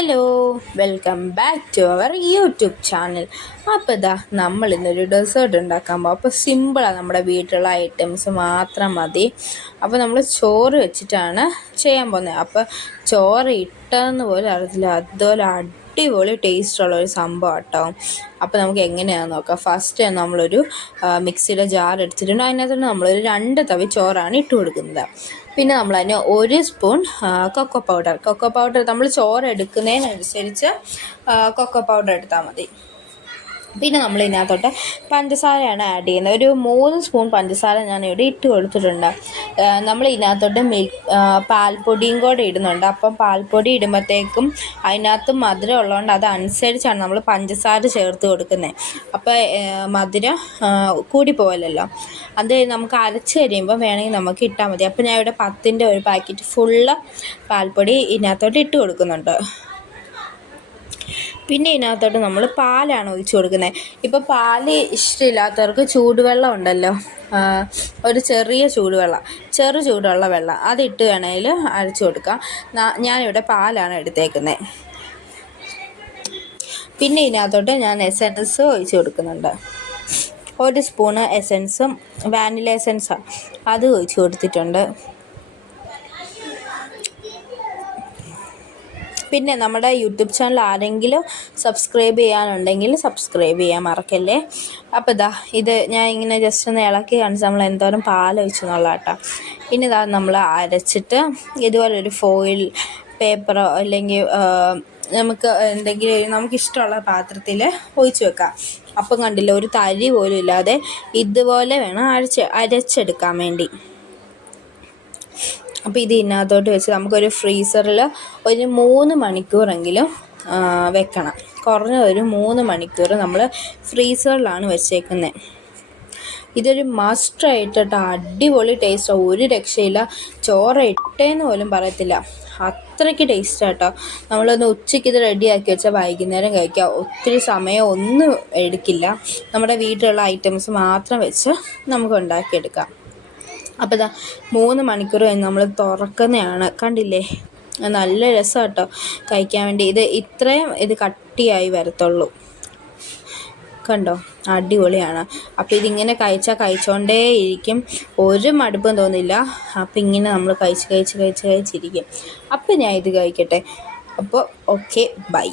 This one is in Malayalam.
Hello welcome back to our YouTube channel അപ്പോൾ ഇതാ നമ്മൾ ഇന്നൊരു ഡെസേർട്ട് ഉണ്ടാക്കാൻ പോകും അപ്പോൾ സിമ്പിളാണ് നമ്മുടെ വീട്ടിലുള്ള ഐറ്റംസ് മാത്രം മതി. അപ്പോൾ നമ്മൾ ചോറ് വെച്ചിട്ടാണ് ചെയ്യാൻ പോകുന്നത്. അപ്പോൾ ചോറ് ഇട്ടതെന്ന് പോലും അറിയത്തില്ല. അതുപോലെ അടിപൊളി ടേസ്റ്റുള്ള ഒരു സംഭവം കേട്ടോ അപ്പോൾ നമുക്ക് എങ്ങനെയാണെന്ന് നോക്കാം. ഫസ്റ്റ് നമ്മളൊരു മിക്സിയുടെ ജാർ എടുത്തിട്ടുണ്ട്. അതിനകത്ത് നമ്മളൊരു രണ്ട് തവി ചോറാണ് ഇട്ട് കൊടുക്കുന്നത്. പിന്നെ നമ്മൾ അതിന് ഒരു spoon cocoa powder cocoa powder നമ്മൾ ചോറ് എടുക്കുന്നതിനനുസരിച്ച് കൊക്കോ പൗഡർ എടുത്താൽ മതി. പിന്നെ നമ്മൾ ഇതിനകത്തോട്ട് പഞ്ചസാരയാണ് ആഡ് ചെയ്യുന്നത്. ഒരു മൂന്ന് സ്പൂൺ പഞ്ചസാര ഞാൻ ഇവിടെ ഇട്ട് കൊടുത്തിട്ടുണ്ട്. നമ്മൾ ഇതിനകത്തോട്ട് മിൽക്ക് പാൽപ്പൊടിയും കൂടെ ഇടുന്നുണ്ട്. അപ്പം പാൽപ്പൊടി ഇടുമ്പോഴത്തേക്കും അതിനകത്ത് മധുരം ഉള്ളതുകൊണ്ട് അതനുസരിച്ചാണ് നമ്മൾ പഞ്ചസാര ചേർത്ത് കൊടുക്കുന്നത്. അപ്പോൾ മധുരം കൂടി പോകലല്ലോ അത് നമുക്ക് അരച്ച് കഴിയുമ്പോൾ വേണമെങ്കിൽ നമുക്ക് ഇട്ടാൽ മതി. അപ്പോൾ ഞാൻ ഇവിടെ പത്തിന്റെ ഒരു പാക്കറ്റ് ഫുള്ള് പാൽപ്പൊടി ഇതിനകത്തോട്ട് ഇട്ട് കൊടുക്കുന്നുണ്ട്. പിന്നെ ഇതിനകത്തോട്ട് നമ്മൾ പാലാണ് ഒഴിച്ചു കൊടുക്കുന്നത്. ഇപ്പോൾ പാൽ ഇഷ്ടമില്ലാത്തവർക്ക് ചൂടുവെള്ളം ഉണ്ടല്ലോ. ഒരു ചെറിയ ചൂടുവെള്ളം ചെറു ചൂടുള്ള വെള്ളം അതിട്ട് വേണമെങ്കിൽ അഴിച്ചു കൊടുക്കാം. ഞാനിവിടെ പാലാണ് എടുത്തേക്കുന്നത് പിന്നെ ഇതിനകത്തോട്ട് ഞാൻ എസൻസ് ഒഴിച്ചു കൊടുക്കുന്നുണ്ട്. ഒരു സ്പൂണ് എസൻസും വാനില എസൻസാണ് അത് ഒഴിച്ചു കൊടുത്തിട്ടുണ്ട്. പിന്നെ നമ്മുടെ യൂട്യൂബ് ചാനൽ ആരെങ്കിലും സബ്സ്ക്രൈബ് ചെയ്യാനുണ്ടെങ്കിൽ സബ്സ്ക്രൈബ് ചെയ്യാൻ മറക്കല്ലേ? അപ്പോൾ ഇതാ ഇത് ഞാൻ ഇങ്ങനെ ജസ്റ്റ് ഒന്ന് ഇളക്കി കാണിച്ച് നമ്മൾ എന്തോരം പാലൊഴിച്ചു എന്നുള്ളതാട്ടോ. പിന്നെ ഇതാ നമ്മൾ അരച്ചിട്ട് ഇതുപോലെ ഒരു ഫോയിൽ പേപ്പറോ അല്ലെങ്കിൽ നമുക്ക് എന്തെങ്കിലും നമുക്കിഷ്ടമുള്ള പാത്രത്തിൽ ഒഴിച്ച് വെക്കാം. അപ്പം കണ്ടില്ല ഒരു തരി പോലും ഇല്ലാതെ ഇതുപോലെ വേണം അരച്ച് അരച്ചെടുക്കാൻ വേണ്ടി. അപ്പോൾ ഇത് ഇതിനകത്തോട്ട് വെച്ച് നമുക്കൊരു ഫ്രീസറിൽ ഒരു മൂന്ന് മണിക്കൂറെങ്കിലും വെക്കണം. കുറഞ്ഞ ഒരു മൂന്ന് മണിക്കൂർ നമ്മൾ ഫ്രീസറിലാണ് വെച്ചേക്കുന്നത് ഇതൊരു മസ്റ്റ് ആയിട്ട് അടിപൊളി ടേസ്റ്റാണ് ഒരു രക്ഷയില്ല. ചോറ് ഇട്ടേന്ന് പോലും പറയത്തില്ല. അത്രയ്ക്ക് ടേസ്റ്റ് കേട്ടോ നമ്മളൊന്ന് ഉച്ചയ്ക്ക് ഇത് റെഡിയാക്കി വെച്ചാൽ വൈകുന്നേരം കഴിക്കാം. ഒത്തിരി സമയം ഒന്നും എടുക്കില്ല. നമ്മുടെ വീട്ടിലുള്ള ഐറ്റംസ് മാത്രം വെച്ച് നമുക്ക് ഉണ്ടാക്കിയെടുക്കാം. അപ്പോൾ ഇതാ മൂന്ന് മണിക്കൂർ കഴിഞ്ഞ് നമ്മൾ തുറക്കുന്നതാണ് കണ്ടില്ലേ? നല്ല രസം കേട്ടോ കഴിക്കാൻ വേണ്ടി. ഇത് ഇത്രയും ഇത് കട്ടിയായി വരത്തുള്ളൂ. കണ്ടോ? അടിപൊളിയാണ്. അപ്പോൾ ഇതിങ്ങനെ കഴിച്ചാൽ കഴിച്ചോണ്ടേ ഇരിക്കും. ഒരു മടുപ്പും തോന്നില്ല. അപ്പോൾ ഇങ്ങനെ നമ്മൾ കഴിച്ച് കഴിച്ച് കഴിച്ച് കഴിച്ചിരിക്കും. അപ്പോൾ ഞാൻ ഇത് കഴിക്കട്ടെ. അപ്പോൾ ഓക്കെ ബൈ.